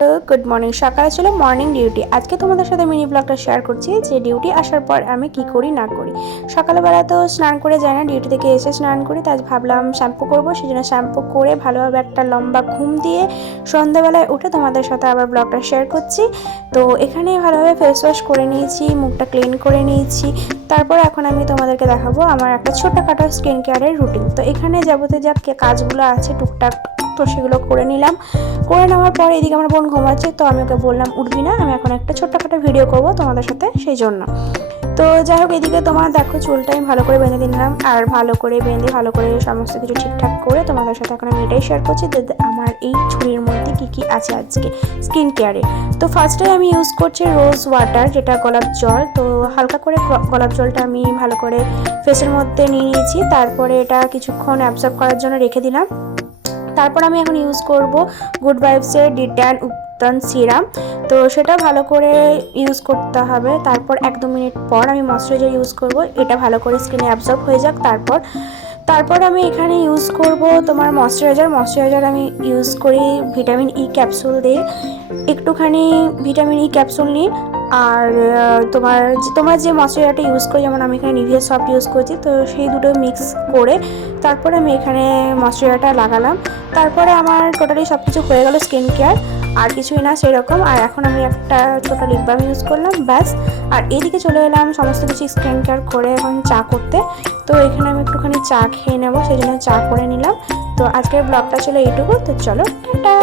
Good morning. সকালে ছিল morning duty. আজকে তোমাদের সাথে মিনি ব্লগটা শেয়ার করছি যে ডিউটি আসার পর আমি কি করি না করি। সকালবেলা তো স্নান করে যাই না, ডিউটি থেকে এসে স্নান করি। তাই ভাবলাম শ্যাম্পু করবো, সেই জন্য শ্যাম্পু করে ভালোভাবে একটা লম্বা ঘুম দিয়ে সন্ধ্যাবেলায় উঠে তোমাদের সাথে আবার ব্লগটা শেয়ার করছি। তো এখানে ভালোভাবে ফেস ওয়াশ করে নিয়েছি, মুখটা ক্লিন করে নিয়েছি। তারপর এখন আমি তোমাদেরকে দেখাবো আমার একটা ছোটোখাটো স্কিন কেয়ারের রুটিন। তো এখানে যাবতীয় যা কাজগুলো আছে টুকটাক, তো সেগুলো করে নিলাম। করে নেওয়ার পরে এদিকে আমার বোন ঘুমাচ্ছে, তো আমি ওকে বললাম উঠবি না, আমি এখন একটা ছোট্টখাটো ভিডিও করব তোমাদের সাথে, সেই জন্য। তো যাই হোক, এদিকে তোমার দেখো চুলটা আমি ভালো করে বেঁধে দিলাম, আর ভালো করে বেঁধে ভালো করে সমস্ত কিছু ঠিকঠাক করে তোমাদের সাথে এখন আমি এটাই শেয়ার করছি যে আমার এই ছুরির মধ্যে কি কি আছে আজকে স্কিন কেয়ারে। তো ফার্স্টে আমি ইউজ করছি রোজ ওয়াটার, যেটা গোলাপ জল। তো হালকা করে গোলাপ জলটা আমি ভালো করে ফেসের মধ্যে নিয়ে নিয়েছি, তারপরে এটা কিছুক্ষণ অ্যাবজর্ব করার জন্য রেখে দিলাম। তারপর আমি এখন ইউজ করব গুড ভাইবসের ডিট্যান উত্তান সিরাম। তো সেটা ভালো করে ইউজ করতে হবে। তারপর 1-2 মিনিট পর আমি ময়শ্চারাইজার ইউজ করব, এটা ভালো করে স্কিনে অ্যাবজর্ব হয়ে যাক। তারপর আমি এখানে ইউজ করব তোমার ময়শ্চারাইজার আমি ইউজ করি ভিটামিন ই ক্যাপসুল দিয়ে, একটুখানি ভিটামিন ই ক্যাপসুল নিই। আর তোমরা যে ময়শ্চারাইজারটা ইউজ করি, যেমন আমি এখানে নিভিয়া সফট ইউজ করছি, তো সেই দুটো মিক্স করে তারপরে আমি এখানে ময়শ্চারাইজারটা লাগালাম। তারপরে আমার টোটালি সব কিছু হয়ে গেল স্কিন কেয়ার, আর কিছুই না সেরকম। আর এখন আমি একটা ছোটো লিপ বাম ইউজ করলাম, ব্যাস। আর এদিকে চলে এলাম সমস্ত কিছু স্কিন কেয়ার করে এখন চা করতে। তো এখানে আমি একটুখানি চা খেয়ে নেবো, সেই জন্য চা করে নিলাম। তো আজকের ব্লগটা ছিল এইটুকু। তো চলো, টাটা।